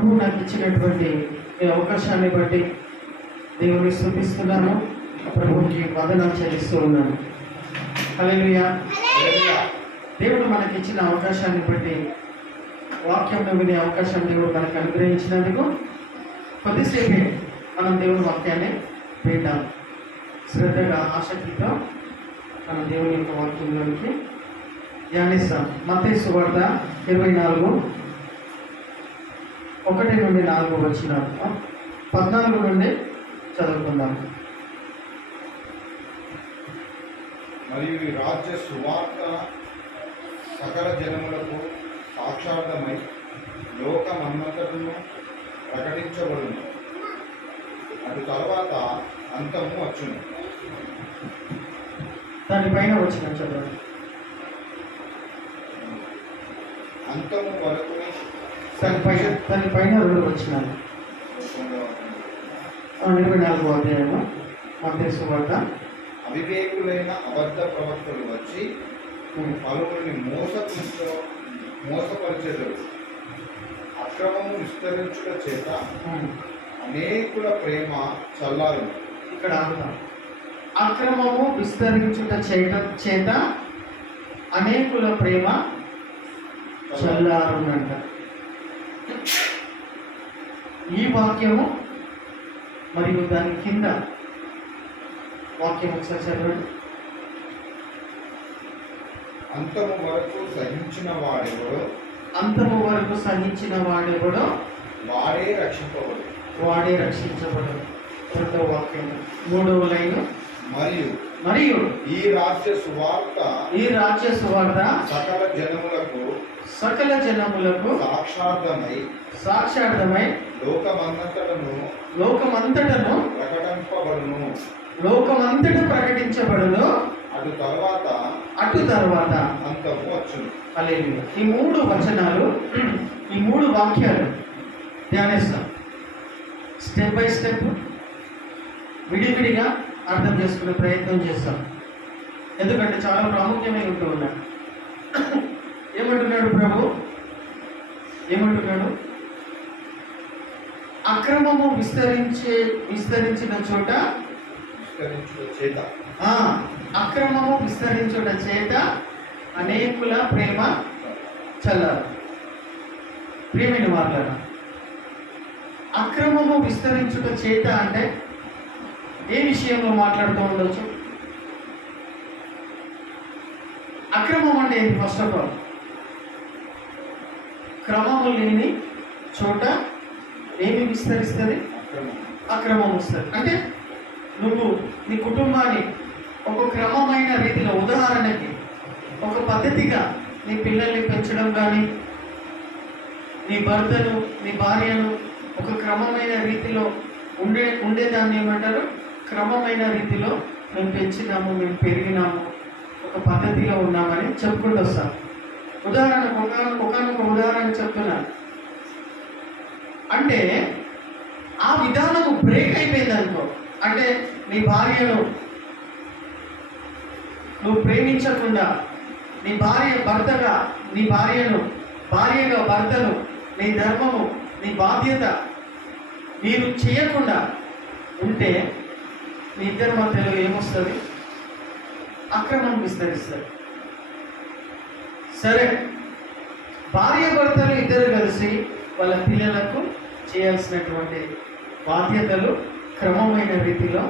ప్రభు నాకు ఇచ్చినటువంటి ఈ అవకాశాన్ని బట్టి దేవుని స్తుతిస్తున్నాను, ప్రభువుకి వందనాలు చెల్లిస్తూ ఉన్నాను. హల్లెలూయా. దేవుడు మనకి ఇచ్చిన అవకాశాన్ని బట్టి వాక్యంలో వినే అవకాశం దేవుడు మనకు అనుగ్రహించినందుకు కొద్దిసేపే మనం దేవుని వాక్యాన్ని వింటాం. శ్రద్ధగా ఆసక్తితో మనం దేవుని యొక్క వాక్యంలోనికి ధ్యానిస్తాం. మత్తయి సువార్త 24:1-4 14 నుండి చదువుకుందాం. మరియు ఈ రాజ్య సువార్త సకల జనములకు సాక్షార్థమై లోకమంతటను ప్రకటించబడును. అటు తర్వాత అంతము వచ్చును. దానిపైన వచ్చిన చదవండి. అంతము వరకు దానిపైన 2 వచ్చినాలు. 24వ అధ్యాయము మత్తయి సువార్త. అవివేకులైన అబద్ధ ప్రవక్తలు వచ్చి పలువురిని మోసపరిచెదరు. అక్రమము విస్తరించుట చేత అనేకుల ప్రేమ చల్లారు. ఇక్కడ ఆగుతాం. అక్రమము విస్తరించుట చేత అనేకుల ప్రేమ చల్లారునంట. ఈ వాక్యము మరియు దాని కింద వాక్యం ఒకసారి చదవండి. అంతము వరకు సహించిన వాడెవడో వాడే రక్షించబడు. రెండవ వాక్యం 3వ లైన్. మరియు ఈ రాజ్య సువార్త సకల జనములకు సాక్షార్థమై లోకమంతటను ప్రకటించబడును. అటు తర్వాత అంతము వచ్చును. హల్లెలూయా. ఈ 3 వచనాలు, ఈ 3 వాక్యాలు ధ్యానిస్తాం. స్టెప్ బై స్టెప్ విడివిడిగా అర్థం చేసుకునే ప్రయత్నం చేస్తాం. ఎందుకంటే చాలా ప్రాముఖ్యమై ఉంటూ ఉన్నాడు. ఏమంటున్నాడు ప్రభు? అక్రమము విస్తరించిన చోట అక్రమము విస్తరించుట చేత అనేకుల ప్రేమ చల్లారు. ప్రేమిని వాళ్ళను అక్రమము విస్తరించుట చేత అంటే ఏ విషయంలో మాట్లాడుతూ ఉండొచ్చు? అక్రమం అంటే ఏంటి? ఫస్ట్ ఆఫ్ ఆల్, క్రమము లేని చోట ఏమి విస్తరిస్తుంది? అక్రమం వస్తుంది. అంటే నువ్వు నీ కుటుంబాన్ని ఒక క్రమమైన రీతిలో, ఉదాహరణకి ఒక పద్ధతిగా నీ పిల్లల్ని పెంచడం కానీ, నీ భర్తను, నీ భార్యను ఒక క్రమమైన రీతిలో ఉండేదాన్ని ఏమంటారు? క్రమమైన రీతిలో మేము పెంచినాము, మేము పెరిగినాము, ఒక పద్ధతిలో ఉన్నామని చెప్పుకుంటూ వస్తాం. ఒకనొక ఉదాహరణ చెప్తున్నాను. అంటే ఆ విధానము బ్రేక్ అయిపోయింది అనుకో. అంటే నీ భార్యను నువ్వు ప్రేమించకుండా, నీ భార్యగా భర్తను, నీ ధర్మము, నీ బాధ్యత మీరు చేయకుండా ఉంటే మీ ఇద్దరి మధ్యలో ఏమొస్తుంది? అక్రమం విస్తరిస్తుంది. సరే, భర్తలు ఇద్దరు కలిసి వాళ్ళ పిల్లలకు చేయాల్సినటువంటి బాధ్యతలు క్రమమైన రీతిలో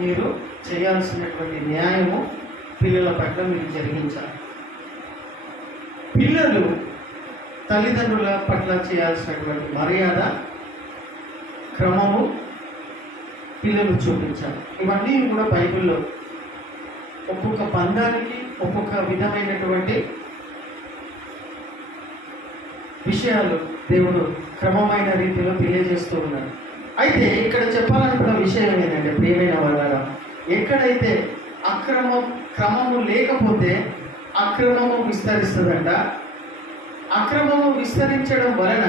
మీరు చేయాల్సినటువంటి న్యాయము పిల్లల పట్ల మీరు జరిగించాలి. పిల్లలు తల్లిదండ్రుల పట్ల చేయాల్సినటువంటి మర్యాద, క్రమము పిల్లలు చూపించాలి. ఇవన్నీ కూడా బైబిల్లో ఒక్కొక్క బంధానికి ఒక్కొక్క విధమైనటువంటి విషయాలు దేవుడు క్రమమైన రీతిలో తెలియజేస్తూ ఉన్నాడు. అయితే ఇక్కడ చెప్పాలనుకున్న విషయం ఏంటంటే, ప్రియమైన వాళ్ళారా, ఎక్కడైతే క్రమము లేకపోతే అక్రమము విస్తరిస్తుందంట. అక్రమము విస్తరించడం వలన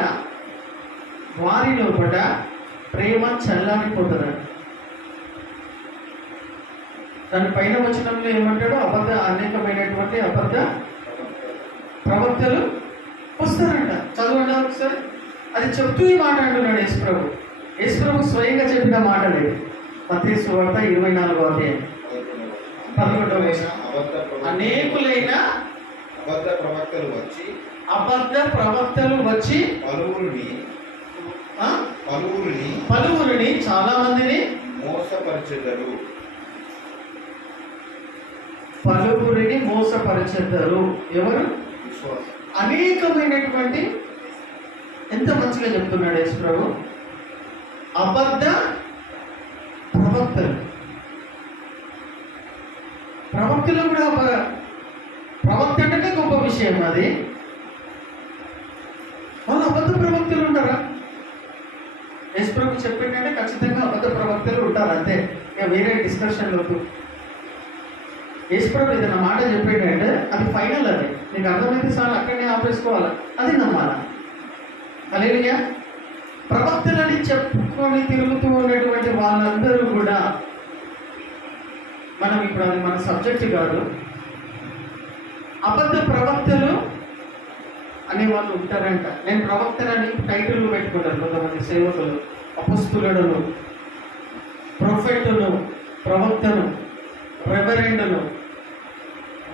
వారి లోపల ప్రేమ చల్లారిపోతుందంట. దాని పైన వచనంలో ఏమంటాడు? అనేకమైనటువంటి అబద్ధ ప్రవక్తలు వస్తారంట. చదవండి ఒకసారి. అది చెప్తూ ఈ మాట అంటున్నాడు యేసుప్రభు. యేసుప్రభు స్వయంగా చెప్పిన మాట లేదు. మత్తయి సువార్త 24వ అధ్యాయం 11వ వచనం. అనేకులైన అబద్ధ ప్రవక్తలు వచ్చి పలువురిని చాలా మందిని మోసపరిచెదరు. ఎవరు? అనేకమైనటువంటి, ఎంత మంచిగా చెప్తున్నాడు యేసుప్రభు, అబద్ధ ప్రవక్తలు కూడా ప్రవక్త అంటే గొప్ప విషయం. అది వాళ్ళు అబద్ధ ప్రవక్తలు ఉంటారా? యేసుప్రభు చెప్పిందంటే ఖచ్చితంగా అబద్ధ ప్రవక్తలు ఉంటారు, అంతే. ఇక వేరే డిస్కషన్ వద్దు. యేసుప్రభు ఏదైనా మాట చెప్పిండంటే అది ఫైనల్. అది నీకు అర్థమైతే సార్ అక్కడనే ఆపేసుకోవాలి, అది నమ్మాలి. హల్లెలూయా. ప్రవక్తలని చెప్పుకొని తిరుగుతూ ఉన్నటువంటి వాళ్ళందరూ కూడా, మనం ఇప్పుడు అది మన సబ్జెక్ట్ కాదు, అబద్ధ ప్రవక్తలు అనే వాళ్ళు ఉంటారంట. నేను ప్రవక్తలని టైటిల్ పెట్టుకుంటాను కొంతమంది సేవకులు. అపొస్తలులను, ప్రొఫెట్ను, ప్రవక్తను, రెవరెండ్ను,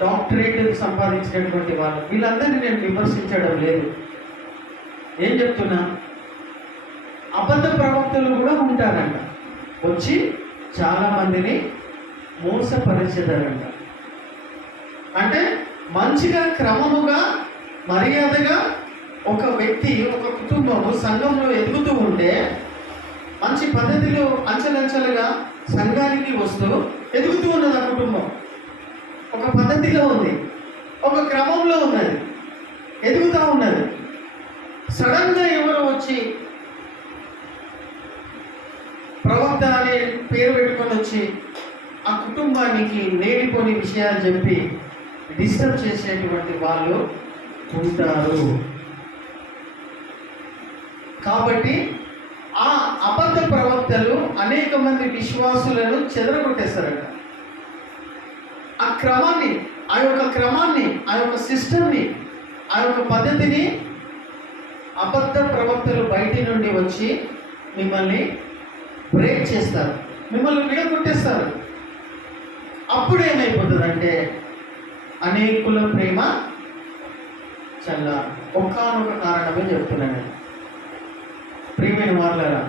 డాక్టరేట్ సంపాదించినటువంటి వాళ్ళు, వీళ్ళందరినీ నేను విమర్శించడం లేదు. ఏం చెప్తున్నా, అబద్ధ ప్రవక్తలు కూడా ఉంటారంట. వచ్చి చాలా మందిని మోసపరిచేదారంట. అంటే మంచిగా, క్రమముగా, మర్యాదగా ఒక వ్యక్తి, ఒక కుటుంబము సంఘంలో ఎదుగుతూ ఉంటే, మంచి పద్ధతిలో అంచెలంచెలుగా సంఘానికి వస్తూ ఎదుగుతూ ఉన్నది. ఆ కుటుంబం ఒక పద్ధతిలో ఉంది, ఒక క్రమంలో ఉన్నది, ఎదుగుతూ ఉన్నది. సడన్గా ఎవరో వచ్చి ప్రవక్త అనే పేరు పెట్టుకొని వచ్చి ఆ కుటుంబానికి లేనిపోని విషయాలు చెప్పి డిస్టర్బ్ చేసేటువంటి వాళ్ళు ఉంటారు. కాబట్టి ఆ అబద్ధ ప్రవక్తలు అనేక మంది విశ్వాసులను చెదరగొట్టేస్తారట. ఆ క్రమాన్ని, ఆ యొక్క సిస్టమ్ని, ఆ యొక్క పద్ధతిని అబద్ధ ప్రవక్తలు బయటి నుండి వచ్చి మిమ్మల్ని బ్రేక్ చేస్తారు, మిమ్మల్ని విడగొట్టేస్తారు. అప్పుడు ఏమైపోతుందంటే అనేకుల ప్రేమ చల్ల. ఒక్కనొక కారణమే చెప్తున్నాను, ప్రియమైన వాళ్ళరా,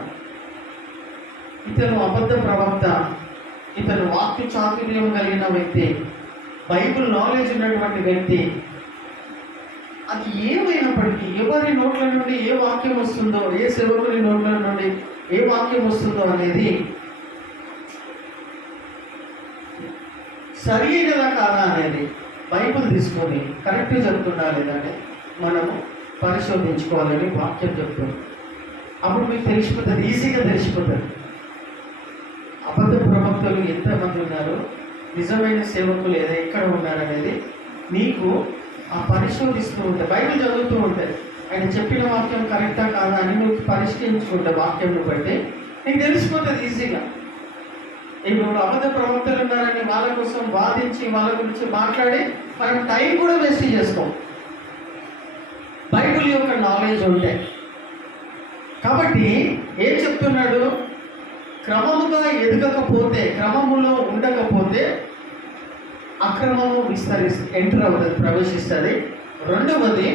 ఇతను అబద్ధ ప్రవక్త, ఇతను వాక్య చాతుర్యం కలిగిన వ్యక్తి, బైబిల్ నాలెడ్జ్ ఉన్నటువంటి వ్యక్తి, అది ఏమైనప్పటికీ ఎవరి నోట్ల నుండి ఏ వాక్యం వస్తుందో, ఏ సేవకుని నోట్ల నుండి ఏ వాక్యం వస్తుందో అనేది సరైనదా కాదా అనేది బైబిల్ తీసుకొని కరెక్ట్గా చెప్తున్నా లేదంటే మనము పరిశోధించుకోవాలని వాక్యం చెప్తుంది. అప్పుడు మీకు తెలిసిపోతుంది, ఈజీగా తెలిసిపోతుంది అబద్ధ ప్రవక్తలు ఎంతమంది ఉన్నారు, నిజమైన సేవకులు ఎక్కడ ఉన్నారనేది నీకు ఆ పరిశోధిస్తూ ఉంటాయి. బైబిల్ చదువుతూ ఉంటాయి, ఆయన చెప్పిన వాక్యం కరెక్టా కాదా అని నువ్వు పరిశీలించుకుంటే వాక్యంను బట్టి నీకు తెలిసిపోతుంది ఈజీగా. ఇప్పుడు అబద్ధ ప్రవక్తలు ఉన్నారని వాళ్ళ కోసం వాదించి వాళ్ళ గురించి మాట్లాడి మనం టైం కూడా వేస్ట్ చేసుకోం, బైబిల్ యొక్క నాలెడ్జ్ ఉంటే. కాబట్టి ఏం చెప్తున్నాడు, క్రమముగా ఎదగకపోతే, క్రమములో ఉండకపోతే అక్రమము ఎంటర్ అవుతుంది, ప్రవేశిస్తుంది. రెండవది,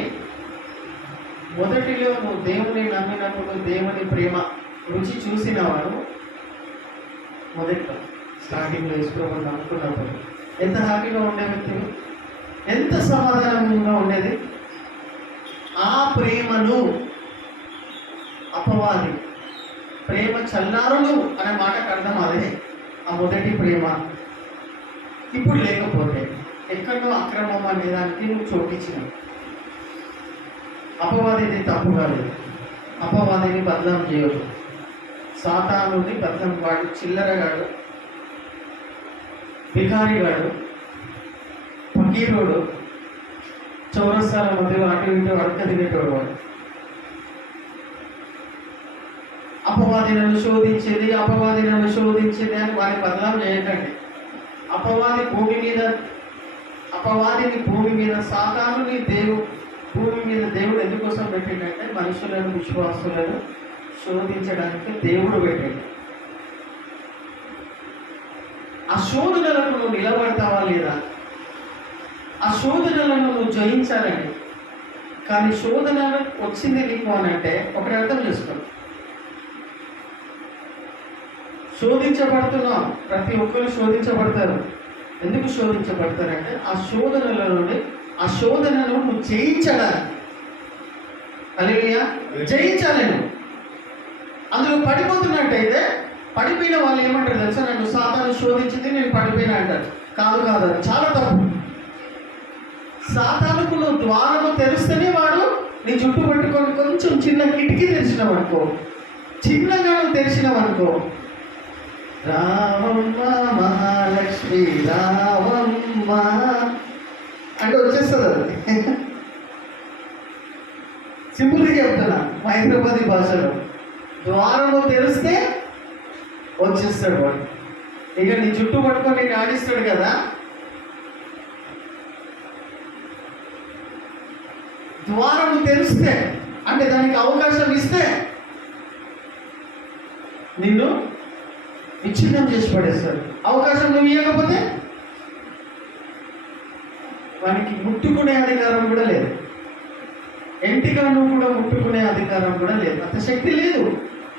మొదటిలో నువ్వు దేవుని నమ్మినప్పుడు దేవుని ప్రేమ రుచి చూసినవాడు. మొదట్లో స్టార్టింగ్లో యేసుప్రభువుని నమ్ముకున్నప్పుడు ఎంత హ్యాపీగా ఉండే వ్యక్తి, ఎంత సమాధానంగా ఉండేది. ఆ ప్రేమను అపవాది ప్రేమ చల్లారును అనే మాటకు అర్థం అదే, ఆ మొదటి ప్రేమ. ఇప్పుడు లేకపోతే ఎక్కడో అక్రమం అనే దానికి నువ్వు చోటించినావు. అపవాదిని తప్పు కాదు, అపవాదిని బదనాం చేయదు, సాతానుని బదనాం, వాడు చిల్లరగాడు, బికారిగాడు, ఫకీరుడు, చౌరస్తాల మధ్యలో అటు ఇటు అడక తినేటోడు వాడు. అపవాది నన్ను శోధించేది అని వారిని బదనాం చేయకండి. అపవాదిని భూమి మీద సాతానుని భూమి మీద దేవుడు ఎందుకోసం పెట్టిండంటే మనుషులను విశ్వాసులను శోధించడానికి దేవుడు పెట్టాడు. ఆ శోధనలకు నువ్వు నిలబడతావా లేదా? ఆ శోధనలను నువ్వు జయించాలండి. కానీ శోధన వచ్చింది నీకు అని అంటే ఒకటి అర్థం చేసుకో, శోధించబడుతున్నాం. ప్రతి ఒక్కరు శోధించబడతారు. ఎందుకు శోధించబడతారంటే ఆ శోధనలలోనే ఆ శోధనను నువ్వు జయించడానికి. హల్లెలూయా, జయించాలి నువ్వు. అందులో పడిపోతున్నట్టయితే పడిపోయిన వాళ్ళు ఏమంటారు తెలుసా? నన్ను సాతాను శోధించింది, నేను పడిపోయినా అంటారు. కాదు కాదు, అది చాలా తప్పు. సాతానుకు నువ్వు ద్వారము తెరిస్తేనే వాడు నీ చుట్టూ పట్టుకొని కొంచెం చిన్న కిటికీ తెరిచినావనుకో, చిన్నగా నువ్వు తెరిచినావనుకో, రావమ్మ మహాలక్ష్మి రావమ్మ అంటే వచ్చేస్తుంది అది. సింపుల్గా చెప్తున్నా, మా హైదరాబాదీ భాషలో ద్వారము తెరిస్తే వచ్చేస్తాడు వాడు. ఇక నీ చుట్టూ పట్టుకొని నేను ఆడిస్తాడు కదా. ద్వారము తెరిస్తే అంటే దానికి అవకాశం ఇస్తే నిన్ను విచ్ఛిన్నం చేసి పడేస్తాడు. అవకాశం నువ్వు ఇవ్వకపోతే వానికి ముట్టుకునే అధికారం కూడా లేదు. ఎంటిగా నువ్వు కూడా ముట్టుకునే అధికారం కూడా లేదు. అంత శక్తి లేదు.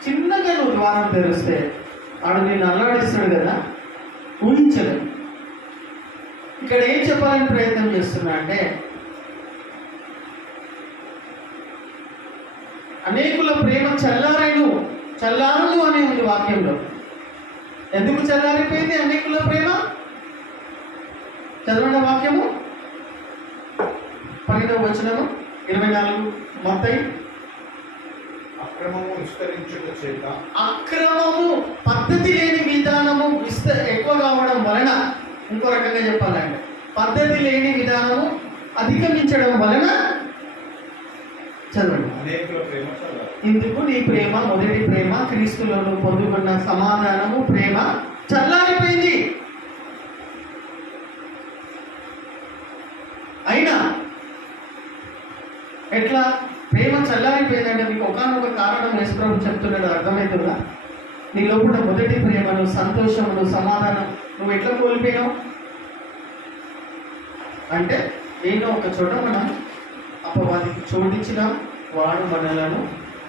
చిన్నగా నువ్వు ద్వారం తెరిస్తే ఆడు నిన్ను అల్లాడిస్తాడు కదా, ఊహించలేదు. ఇక్కడ ఏం చెప్పాలని ప్రయత్నం చేస్తున్నా అంటే, అనేకుల ప్రేమ చల్లారేను అని ఉంది వాక్యంలో. ఎందుకు చల్లారిపోయింది అనేకుల ప్రేమ? చదవండి వాక్యము 12వ వచనము 24 మత్తయి. అక్రమము విస్తరించుట చేత, అక్రమము పద్ధతి లేని విధానము ఎక్కువ కావడం వలన, ఇంకో రకంగా చెప్పాలంటే పద్ధతి లేని విధానము అధిగమించడం వలన, చదవండి, అనేకుల ప్రేమ చల్లారు. ఇందుకు నీ ప్రేమ, మొదటి ప్రేమ క్రీస్తులోను పొందుకున్న సమాధానము ప్రేమ చల్లారిపోయింది. అయినా ఎట్లా ప్రేమ చల్లారిపోయిందంటే మీకు ఒకనొక కారణం యేసుప్రభు చెప్తున్నాడు, అర్థమవుతుందా? నీ లోపల మొదటి ప్రేమను, సంతోషమును, సమాధానం నువ్వు ఎట్లా కోల్పోయినావు అంటే, ఏదో ఒక చోట మనం అపవాదికి చోటించినాం, వాడు మనలను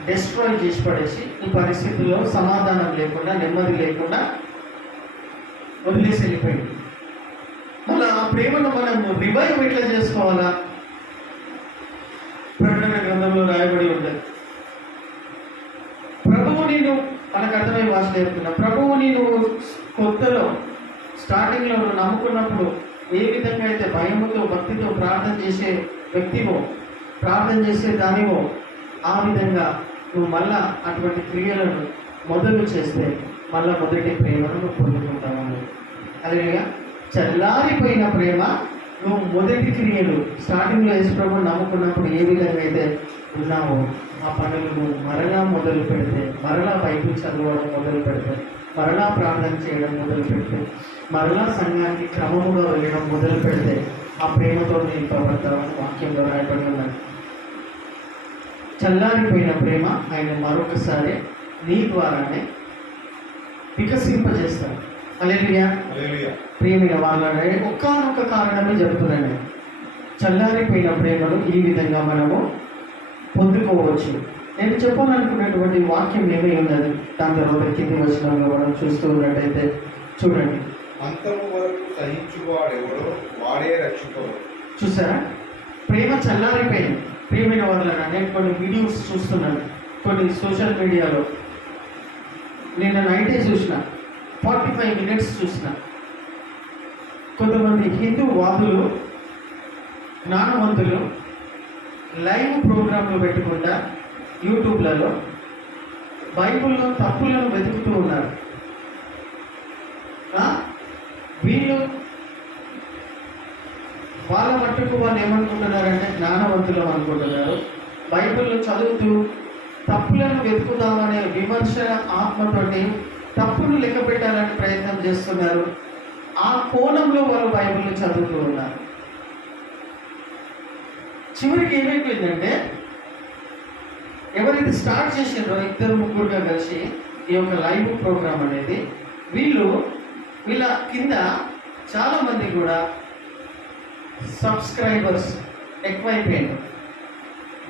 డిస్ట్రాయ్ చేసి పడేసి ఈ పరిస్థితుల్లో సమాధానం లేకుండా, నెమ్మది లేకుండా వదిలేసి వెళ్ళిపోయింది. మళ్ళీ ఆ ప్రేమను మనం రివైవ్ ఎట్లా చేసుకోవాలా? ప్రకటన గ్రంథంలో రాయబడి ఉంటుంది, ప్రభువు నేను, మనకు అర్థమయ్యే భాష చెప్తున్నా, ప్రభువు నేను కొత్తలో స్టార్టింగ్లో నువ్వు నమ్ముకున్నప్పుడు ఏ విధంగా అయితే భయముతో భక్తితో ప్రార్థన చేసే వ్యక్తివో, ప్రార్థన చేసే దానివో, ఆ విధంగా నువ్వు మళ్ళా అటువంటి క్రియలను మొదలు చేస్తే మళ్ళా మొదటి ప్రేమను నువ్వు పొందుకుంటావు. అదే చల్లారిపోయిన ప్రేమ, నువ్వు మొదటి క్రియలు స్టార్టింగ్లో యేసుప్రభువు నమ్ముకున్నప్పుడు ఏ విధంగా అయితే ఉన్నావో ఆ పనులు నువ్వు మరలా మొదలు పెడితే, మరలా బైబిల్ చదవడం మొదలు పెడితే, మరలా ప్రార్థన చేయడం మొదలు పెడితే, మరలా సంఘానికి క్రమముగా వెళ్ళడం మొదలు పెడితే ఆ ప్రేమతో నింపబడతామని వాక్యంలో రాయబడి ఉన్నది. చల్లారిపోయిన ప్రేమ ఆయన మరొకసారి నీ ద్వారానే వికసింపజేస్తాడు. హల్లెలూయా. ప్రేమైన వాళ్ళని ఒక్కనొక్క కారణమే చెప్తున్నాను, చల్లారిపోయిన ప్రేమను ఈ విధంగా మనము పొందుకోవచ్చు. నేను చెప్పాలనుకున్నటువంటి వాక్యం ఏమై ఉన్నది, దాని తర్వాత కింది వచనంలో మనం చూస్తూ ఉన్నట్టయితే చూడండి, అంతము వరకు సహించువాడెవడో వాడే రక్షింపబడు. చూసారా, ప్రేమ చల్లారిపోయింది. ప్రియమైన వాళ్ళని నేను కొన్ని వీడియోస్ చూస్తున్నాను, కొన్ని సోషల్ మీడియాలో. నిన్న నైటే చూసిన 45 minutes చూసిన. కొంతమంది హిందూ వాదులు, జ్ఞానవంతులు లైవ్ ప్రోగ్రాంలు పెట్టుకుంటా యూట్యూబ్లలో బైబిల్లో తప్పులను వెతుకుతూ ఉన్నారు. వీళ్ళు వాళ్ళ మట్టుకు వాళ్ళు ఏమనుకుంటున్నారంటే జ్ఞానవంతులు అనుకుంటున్నారు. బైబిల్లో చదువుతూ తప్పులను వెతుకుదామనే విమర్శ ఆత్మతోటి తప్పును లెక్క పెట్టాలని ప్రయత్నం చేస్తున్నారు. ఆ కోణంలో వాళ్ళు బైబిల్ని చదువుతూ ఉన్నారు. చివరికి ఏమైపోయిందంటే ఎవరైతే స్టార్ట్ చేసిండ్రో ఇద్దరు ముగ్గురుగా కలిసి ఈ యొక్క లైవ్ ప్రోగ్రామ్ అనేది వీళ్ళ కింద చాలా మంది కూడా సబ్స్క్రైబర్స్ ఎక్కువైపోయింది.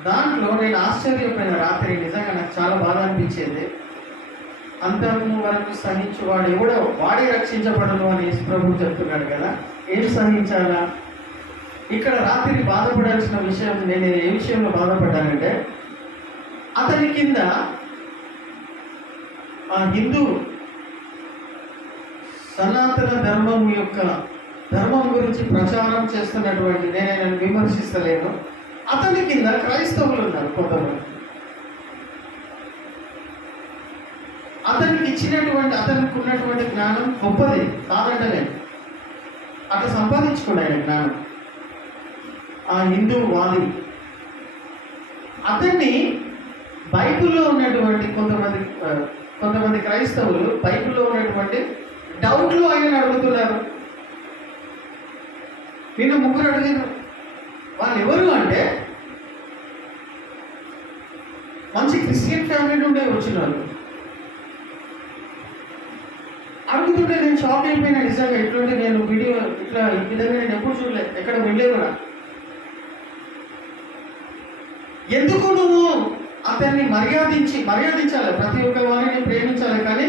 దాంట్లో నేను ఆశ్చర్యపోయిన రాత్రి, నిజంగా నాకు చాలా బాధ అనిపించేది. అంతము వరకు సహించువాడు ఎవడో వాడే రక్షించబడను అని ప్రభు చెప్తున్నాడు కదా. ఏం సహించాలా? ఇక్కడ రాత్రి బాధపడాల్సిన విషయం, నేను ఏ విషయంలో బాధపడ్డానంటే, అతని కింద ఆ హిందూ సనాతన ధర్మం గురించి ప్రచారం చేస్తున్నటువంటి, నేను విమర్శిస్తలేను, అతని కింద క్రైస్తవులు ఉన్నారు కొంతమంది. అతనికి ఉన్నటువంటి జ్ఞానం గొప్పది కాదంటలేదు, అట్లా సంపాదించుకున్నాడు ఆయన జ్ఞానం. ఆ హిందూ వాది అతన్ని బైబిల్లో ఉన్నటువంటి కొంతమంది క్రైస్తవులు బైబిల్లో ఉన్నటువంటి డౌట్లు ఆయన అడుగుతున్నారు. నిన్న ముగ్గురు అడిగారు. వాళ్ళు ఎవరు అంటే మంచి క్రిస్టియన్ ఫ్యామిలీ నుండే వచ్చిన వాళ్ళు. అడుగుతుంటే నేను షాక్ అయిపోయినా నిజంగా. ఇటువంటి నేను వీడియో ఇట్లా ఈ విధంగా నేను ఎప్పుడు చూడలేదు, ఎక్కడ వెళ్ళే కూడా. ఎందుకు నువ్వు అతన్ని మర్యాదించాలి, ప్రతి ఒక్క వారిని ప్రేమించాలి, కానీ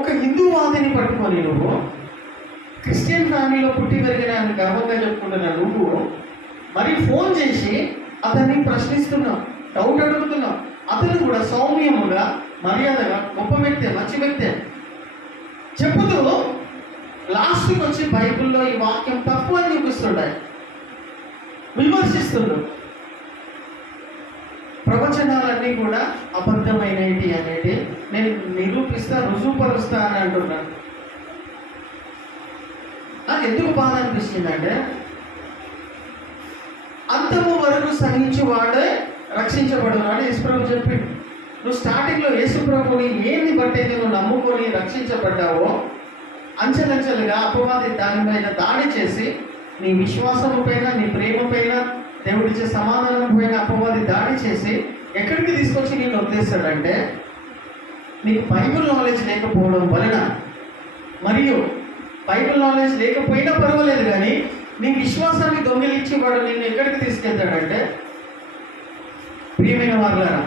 ఒక హిందూవాదిని పట్టుకొని నువ్వు క్రిస్టియన్ ఫ్యామిలీలో పుట్టి పెరిగిన అని గర్వంగా చెప్పుకుంటున్నా నువ్వు మరి ఫోన్ చేసి అతన్ని ప్రశ్నిస్తున్నావు, డౌట్ అడుగుతున్నావు. అతను కూడా సౌమ్యముగా మర్యాదగా గొప్ప వ్యక్తే, మంచి వ్యక్తే చెప్పుతూ లాస్ట్కి వచ్చి బైబిల్లో ఈ వాక్యం తప్పు అని చూపిస్తుంటాయి, విమర్శిస్తుండ్రు. ప్రవచనాలన్నీ కూడా అబద్ధమైనవి అనేది నేను రుజువుపరుస్తా అని అంటున్నాను. నాకు ఎందుకు బాధ అనిపిస్తుందంటే, అంతము వరకు సహించువాడే రక్షించబడును అని యేసుప్రభు చెప్పిండు. నువ్వు స్టార్టింగ్లో యేసుప్రభుని ఏమి బట్టయితే నువ్వు నమ్ముకొని రక్షించబడ్డావో, అంచెలంచెలుగా అపవాది దాని మీద దాడి చేసి నీ విశ్వాసం పైన, నీ ప్రేమ పైన, దేవుడిచ్చే సమాధానం పైన అపవాది దాడి చేసి ఎక్కడికి తీసుకొచ్చి నేను వదిలేస్తాడంటే, నీకు బైబిల్ నాలెడ్జ్ లేకపోవడం వలన, మరియు బైబిల్ నాలెడ్జ్ లేకపోయినా పర్వాలేదు కానీ నీ విశ్వాసాన్ని దొంగిలించి వాడు నిన్ను ఎక్కడికి తీసుకెళ్తాడంటే, ప్రియమైన వారులారా,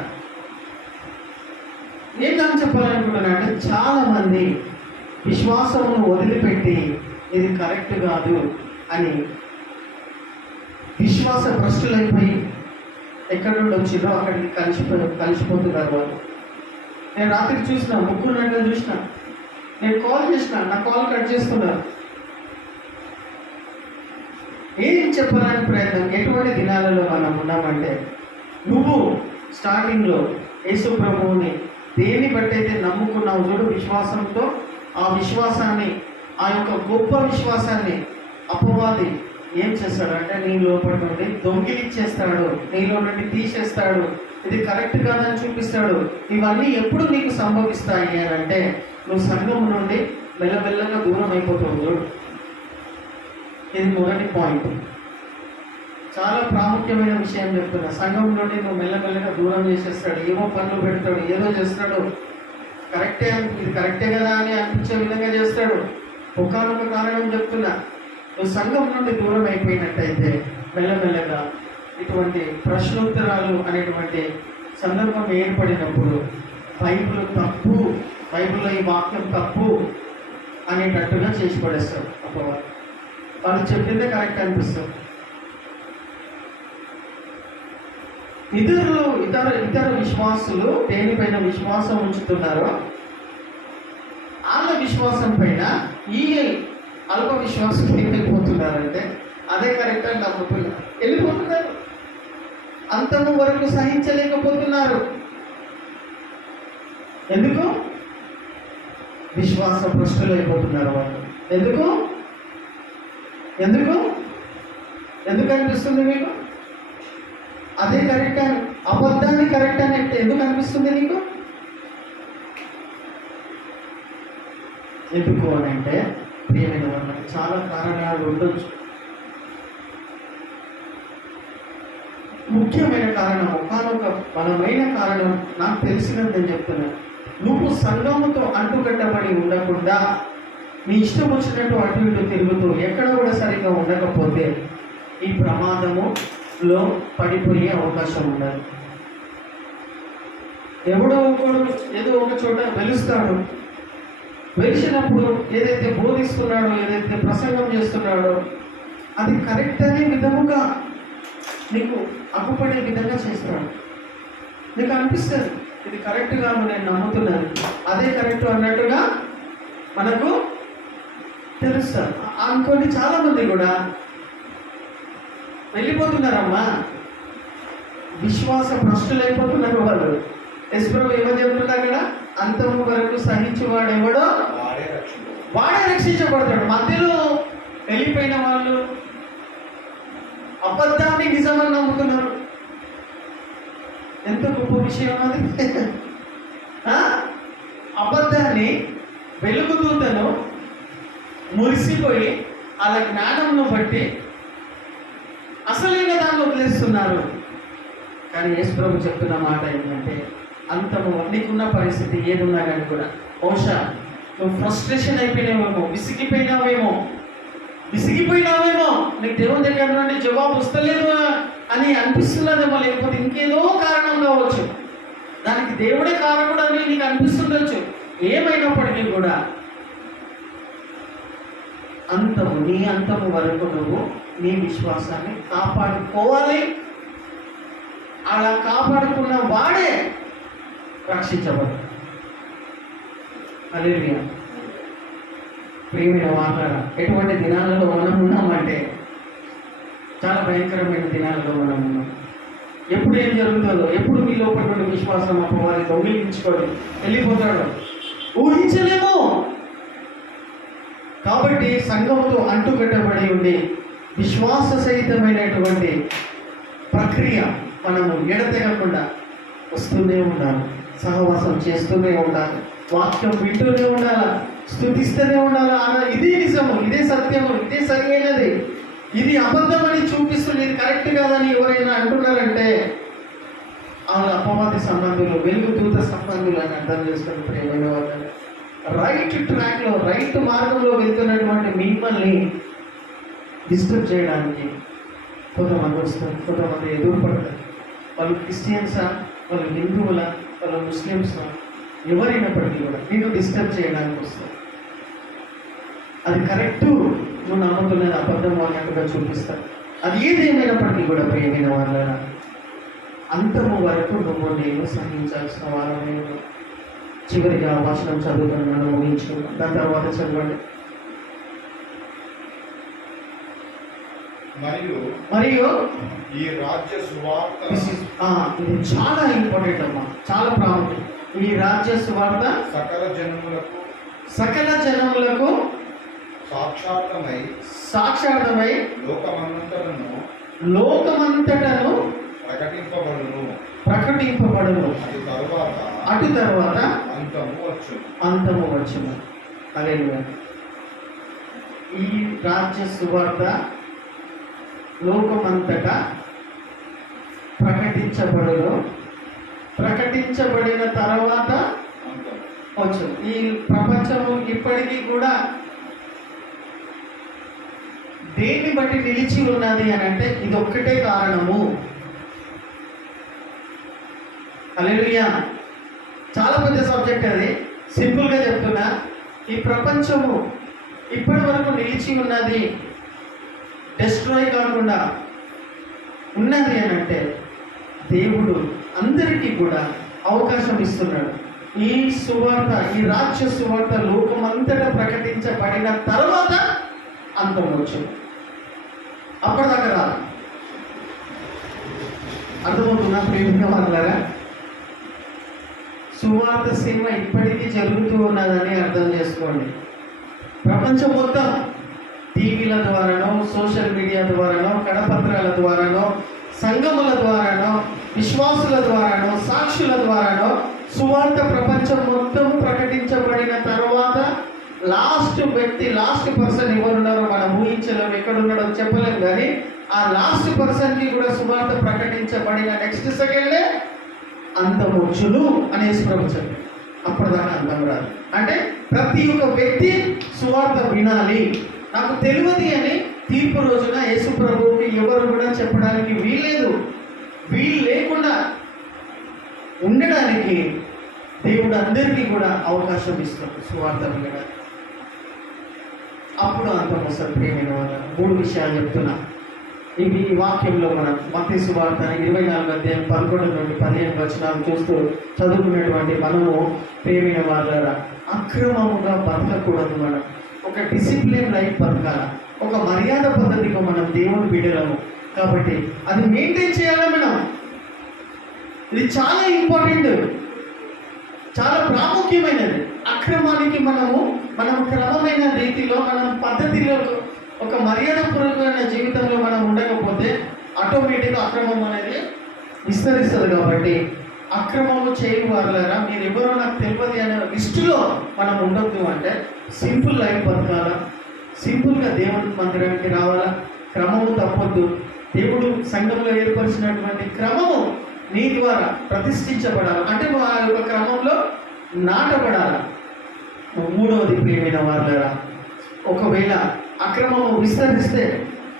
నేను దాన్ని చెప్పాలనుకుంటున్నా అంటే, చాలామంది విశ్వాసమును వదిలిపెట్టి ఇది కరెక్ట్ కాదు అని విశ్వాస భ్రష్టులైపోయి ఎక్కడి నుండి వచ్చిందో అక్కడికి కలిసిపోతున్నారు వాళ్ళు. నేను రాత్రి చూసిన, ముగ్గురు గంటలు చూసిన, నేను కాల్ చేసిన, నా కాల్ కట్ చేస్తున్నారు. ఏం చెప్పడానికి ప్రయత్నం, ఎటువంటి దినాలలో మనం ఉన్నామంటే, నువ్వు స్టార్టింగ్లో యేసు ప్రభువుని దేన్ని బట్టి అయితే నమ్ముకున్నావు చూడు, విశ్వాసంతో, ఆ విశ్వాసాన్ని, ఆ యొక్క గొప్ప విశ్వాసాన్ని అపవాది ఏం చేస్తాడంటే నీ లోపల నుండి దొంగిలిచ్చేస్తాడు, నీలో నుండి తీసేస్తాడు, ఇది కరెక్ట్ కాదని చూపిస్తాడు. ఇవన్నీ ఎప్పుడు నీకు సంభవిస్తాయి అని అంటే, నువ్వు సంఘం నుండి మెల్లమెల్లగా దూరం అయిపోతావు చూడు. ఇది మొదటి పాయింట్, చాలా ప్రాముఖ్యమైన విషయం చెప్తున్నా. సంఘం నుండి నువ్వు మెల్లమెల్లగా దూరం చేసేస్తాడు, ఏమో పనులు పెడతాడు, ఏదో చేస్తాడు, ఇది కరెక్టే కదా అని అనిపించే విధంగా చేస్తాడు. ఒకనొక కారణం చెప్తున్నా, నువ్వు సంఘం నుండి దూరం అయిపోయినట్టయితే మెల్లమెల్లగా ఇటువంటి ప్రశ్నోత్తరాలు అనేటువంటి సందర్భం ఏర్పడినప్పుడు బైబిల్ తప్పు, బైబిల్లో ఈ వాక్యం తప్పు అనేటట్టుగా చేసి పడేస్తారు అపవాది. వాళ్ళు చెప్పిందే కరెక్ట్ అనిపిస్తుంది. ఇతర విశ్వాసులు దేనిపైన విశ్వాసం ఉంచుతున్నారో వాళ్ళ విశ్వాసం పైన ఈ అల్ప విశ్వాసం వెళ్ళిపోతున్నారంటే అదే కరెక్ట్ అని నమ్ముతున్నారు, వెళ్ళిపోతున్నారు. అంతము వరకు సహించలేకపోతున్నారు. ఎందుకు? విశ్వాస భ్రష్టులు అయిపోతున్నారు వాళ్ళు. ఎందుకు అనిపిస్తుంది మీకు? అదే కరెక్ట్ అని, అబద్ధాన్ని కరెక్ట్ అని ఎందుకు అనిపిస్తుంది నీకు? ఎందుకు అని అంటే, ప్రియమైన వాళ్ళకి చాలా కారణాలు ఉండొచ్చు. ముఖ్యమైన కారణం, ఒకానొక బలమైన కారణం నాకు తెలిసినది నేను చెప్తున్నాను. నువ్వు సంఘముతో అంటుకట్టబడి ఉండకుండా నీ ఇష్టం వచ్చినట్టు అటు ఇటు తిరుగుతూ ఎక్కడ కూడా సరిగ్గా ఉండకపోతే ఈ ప్రమాదములో పడిపోయే అవకాశం ఉండదు. ఎవడో ఒకడు ఏదో ఒక చోట వెలుస్తాడు. వెలిసినప్పుడు ఏదైతే బోధిస్తున్నాడో, ఏదైతే ప్రసంగం చేస్తున్నాడో అది కరెక్ట్ అనే విధముగా నీకు అగ్గుపడే విధంగా చేస్తాడు. నీకు అనిపిస్తుంది ఇది కరెక్ట్ కాదు, నేను నమ్ముతున్నాను, అదే కరెక్ట్ అన్నట్టుగా మనకు తెలుస్తారు. అనుకోని చాలామంది కూడా వెళ్ళిపోతున్నారమ్మా, విశ్వాస భ్రష్టులైపోతున్నారు వాళ్ళు. యెసుప్రభు ఏమని చెప్తున్నారు కదా, అంతము వరకు సహించువాడెవడో వాడే రక్షించబడతాడు. మధ్యలో వెళ్ళిపోయిన వాళ్ళు అబద్ధాన్ని నిజమని నమ్ముతున్నారు. ఎంత గొప్ప విషయం అది. అబద్ధాన్ని వెలుగుదూతను మురిసిపోయి అలా జ్ఞానంను బట్టి అసలైన దాన్ని వదిలేస్తున్నారు. కానీ యేసుప్రభు చెప్తున్న మాట ఏంటంటే, అంతము నీకున్న పరిస్థితి ఏదున్నా కానీ కూడా, బహుశా నువ్వు ఫ్రస్ట్రేషన్ అయిపోయినావేమో, విసిగిపోయినావేమో, నీకు దేవుని దగ్గర నుండి జవాబు వస్తలేదు అని అనిపిస్తున్నదేమో, లేకపోతే ఇంకేదో కారణం కావచ్చు, దానికి దేవుడే కారణం అని నీకు అనిపిస్తుండొచ్చు. ఏమైనప్పటికీ కూడా నీ అంతము వరకు నువ్వు నీ విశ్వాసాన్ని కాపాడుకోవాలి. అలా కాపాడుకున్న వాడే రక్షించబడు. హల్లెలూయా. ప్రియమైన వార్లారా, ఎటువంటి దినాలలో మనం ఉన్నామంటే చాలా భయంకరమైన దినాలలో మనం ఉన్నాం. ఎప్పుడు ఏం జరుగుతుందో, ఎప్పుడు మీ లోపల నుండి విశ్వాసం అపవాది దొంగిలించుకోవడం వెళ్ళిపోతాడు ఊహించలేము. కాబట్టి సంఘంతో అంటుకట్టబడి ఉండి విశ్వాస సహితమైనటువంటి ప్రక్రియ మనము ఎడతెగకుండా వస్తూనే ఉండాలి, సహవాసం చేస్తూనే ఉండాలి, వాక్యం వింటూనే ఉండాలి, స్తుతిస్తూనే ఉండాలి. ఇది నిజము, ఇదే సత్యము, ఇదే సరైనది, ఇది అబద్ధమని చూపిస్తుంది, ఇది కరెక్ట్ కాదని ఎవరైనా అంటున్నారంటే వాళ్ళ అపవాది సంబంధులు, వెలుగుదూత సంబంధులు అని అర్థం చేసుకుని ప్రేమైన వాళ్ళు రైట్ ట్రాక్లో, రైట్ మార్గంలో వెళ్తున్నటువంటి మిమ్మల్ని డిస్టర్బ్ చేయడానికి కొంతమంది వస్తారు, కొంతమంది ఎదురుపడతారు. వాళ్ళు క్రిస్టియన్సా, వాళ్ళు హిందువులా, వాళ్ళు ముస్లిమ్సా, ఎవరైనప్పటికీ కూడా నేను డిస్టర్బ్ చేయడానికి వస్తాను. అది కరెక్టు, నువ్వు నమ్ముతున్నది అబద్ధం అన్నట్టుగా చూపిస్తాను. అది ఏదేమైనప్పటికీ కూడా ప్రియమైన వాళ్ళ అంతము వరకు నువ్వు నేను సహించాల్సిన వారమే. చివరిగా వచనం చదువుతున్నాను, ముగించుకున్నాను, దాని తర్వాత చదవండి. మరియు ఈ రాజ్య సువార్త, ఇది చాలా ఇంపార్టెంట్ అమ్మా, చాలా ప్రాముఖ్యం. ఈ రాజ్య సువార్త సకల జనములకు సాక్షార్థమై లోకమంతటను ప్రకటింపబడును. అటు తర్వాత అంతము వచ్చును. హల్లెలూయా. ఈ రాజ్య సువార్త లోకమంతటా ప్రకటించబడిన తర్వాత వచ్చు. ఈ ప్రపంచము ఇప్పటికీ కూడా దేన్ని బట్టి నిలిచి ఉన్నది అని అంటే ఇది ఒక్కటే కారణము. హల్లెలూయా. చాలా పెద్ద సబ్జెక్ట్ అది, సింపుల్గా చెప్తున్నా. ఈ ప్రపంచము ఇప్పటి వరకు నిలిచి ఉన్నది, డెస్ట్రాయ్ కాకుండా ఉన్నది అని అంటే దేవుడు అందరికీ కూడా అవకాశం ఇస్తున్నాడు. ఈ సువార్త, ఈ రాజ్య సువార్త లోకమంతటా ప్రకటించబడిన తర్వాత అంతం వచ్చింది. అప్పటిదాకా రాదు. అర్థమవుతున్నా ప్రేమిక వాళ్ళగా? సువార్త సేవ ఇప్పటికీ జరుగుతూ ఉన్నదని అర్థం చేసుకోండి. ప్రపంచం మొత్తం టీవీల ద్వారానో, సోషల్ మీడియా ద్వారానో, కడపత్రాల ద్వారానో, సంఘముల ద్వారానో, విశ్వాసుల ద్వారానో, సాక్షుల ద్వారానో సువార్త ప్రపంచం మొత్తం ప్రకటించబడిన తర్వాత లాస్ట్ వ్యక్తి, లాస్ట్ పర్సన్ ఎవరున్నారో మనం ఊహించలేము, ఎక్కడున్నాడో చెప్పలేము. కానీ ఆ లాస్ట్ పర్సన్కి కూడా సువార్త ప్రకటించబడిన నెక్స్ట్ సెకండే అంతం వచ్చును అనేసి ప్రభు చెప్పారు. అప్పటిదాకా అంతం రాదు. అంటే ప్రతి ఒక్క వ్యక్తి సువార్త వినాలి. నాకు తెలియదు అని తీర్పు రోజున యేసు ప్రభువుకి ఎవరు కూడా చెప్పడానికి వీల్లేదు. వీలు లేకుండా ఉండడానికి దేవుడు అందరికీ కూడా అవకాశం ఇస్తాడు సువార్త వినడానికి. అప్పుడు అంతం వస్తుంది. ప్రియమైన వాళ్ళ 3 విషయాలు చెప్తున్నా. ఇవి ఈ వాక్యంలో మనం మత్తయి సువార్త 24 అధ్యాయం 11 నుండి 15 వచనాలు చూస్తూ చదువుకున్నటువంటి మనము ప్రియమైన వాళ్ళ అక్రమముగా బతకకూడదు. మనం ఒక డిసిప్లిన్ లైఫ్ బతకాల. ఒక మర్యాద పద్ధతిగా మనం దేవుని బిడ్డలము కాబట్టి అది మెయింటైన్ చేయాలి. మనం ఇది చాలా ఇంపార్టెంట్, చాలా ప్రాముఖ్యమైనది. అక్రమానికి మనం క్రమమైన రీతిలో మనం పద్ధతిలో ఒక మర్యాదపూర్వకమైన జీవితంలో మనం ఉండకపోతే ఆటోమేటిక్గా అక్రమం అనేది విస్తరిస్తుంది. కాబట్టి అక్రమము చేయని వారులారా మీరు ఎవరో నాకు తెలియదు అనే లిస్టులో మనం ఉండొద్దు. అంటే సింపుల్ లైఫ్ బతకాలా, సింపుల్గా దేవుడి మందిరానికి రావాలా, క్రమము తప్పొద్దు. దేవుడు సంఘంలో ఏర్పరిచినటువంటి క్రమము నీ ద్వారా ప్రతిష్ఠించబడాలి. అంటే ఆ యొక్క క్రమంలో నాటబడాలి. 3వది ప్రియమైన వారులారా, ఒకవేళ అక్రమము విస్తరిస్తే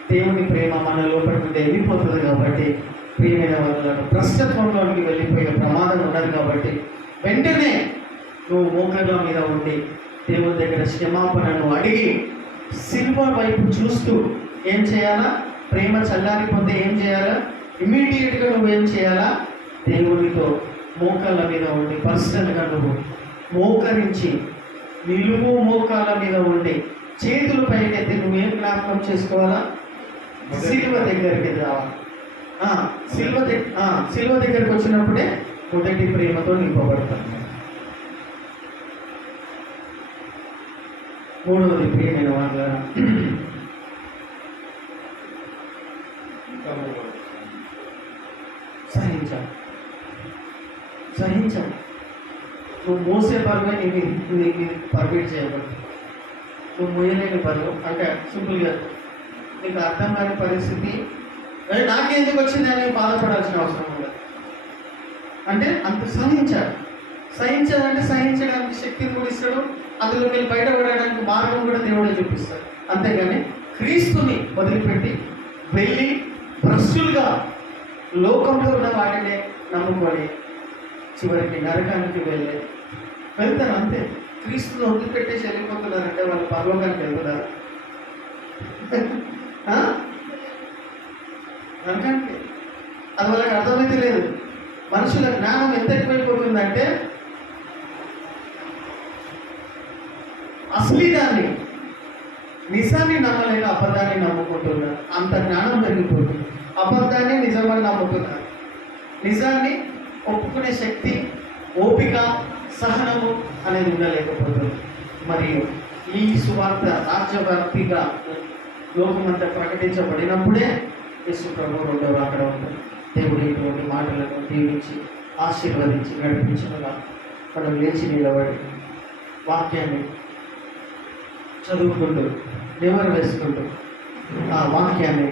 దేవుని ప్రేమ మన లోపల నుండి వెళ్ళిపోతుంది. కాబట్టి ప్రియమైన వారులారా, భ్రష్టత్వంలోనికి వెళ్ళిపోయే ప్రమాదం ఉన్నది. కాబట్టి వెంటనే నువ్వు మోకాళ్ళ మీద ఉండి దేవుని దగ్గర క్షమాపణను అడిగి సిల్వ వైపు చూస్తూ ఏం చేయాలా? ప్రేమ చల్లారిపోతే ఏం చేయాలా? ఇమీడియట్గా నువ్వేం చేయాలా? దేవునితో మోకాళ్ళ మీద ఉండి పర్సనల్గా నువ్వు మోకరించి నిలువు మోకాళ్ళ మీద ఉండి చేతులు పైకెత్తి నువ్వేం జ్ఞాపకం చేసుకోవాలా? సిల్వ దగ్గరికి రావాలి. సిల్వ దగ్గరికి వచ్చినప్పుడే మొదటి ప్రేమతో నింపబడతాను. 3వది ప్రియమైన వాళ్ళ సహించాలి. నువ్వు మోసే బరువు నీకు పర్మిట్ చేయబడుతుంది. నువ్వు మోయలేని బరువు అంటే సింపుల్గా నీకు అర్థం కాని పరిస్థితి నాకెందుకు వచ్చింది అని బాధపడాల్సిన అవసరం ఉండదు. అంటే అంత సహించాలంటే సహించడానికి శక్తిని కూడా ఇస్తాడు. అందులో మీరు బయటపడడానికి మార్గం కూడా దేవుడే చూపిస్తాడు. అంతేగాని క్రీస్తుని వదిలిపెట్టి వెళ్ళి భ్రష్టులుగా లోకంలో ఉన్న వాటినే నమ్ముకొని చివరికి నరకానికి వెళ్తారు. అంతే. క్రీస్తుని వదిలిపెట్టేసి వెళ్ళిపోతున్నారంటే వాళ్ళు పరలోకానికి వెళ్తున్నారు. నరకానికి. అది వాళ్ళకి అర్థమైతే లేదు. మనుషుల జ్ఞానం ఎంత ఎక్కువైపోతుందంటే అసలు దాన్ని నిజాన్ని నమ్మలేక అబద్ధాన్ని నమ్ముకుంటున్నారు. అంత జ్ఞానం పెరిగిపోతుంది. అబద్ధాన్ని నిజమని నమ్ముతున్నారు. నిజాన్ని ఒప్పుకునే శక్తి, ఓపిక, సహనము అనేది ఉండలేకపోతుంది. మరియు ఈ సువార్త రాజ్యవ్యాప్తిగా లోకమంతా ప్రకటించబడినప్పుడే యేసు ప్రభు 2వ రాకడ ఉంటుంది. దేవుడు ఇటువంటి మాటలను దీవించి ఆశీర్వదించి నడిపించగా మనం లేచి నిలబడి వాక్యాన్ని చదువుకుంటూ నివర వేసుకుంటూ ఆ వాక్యాన్ని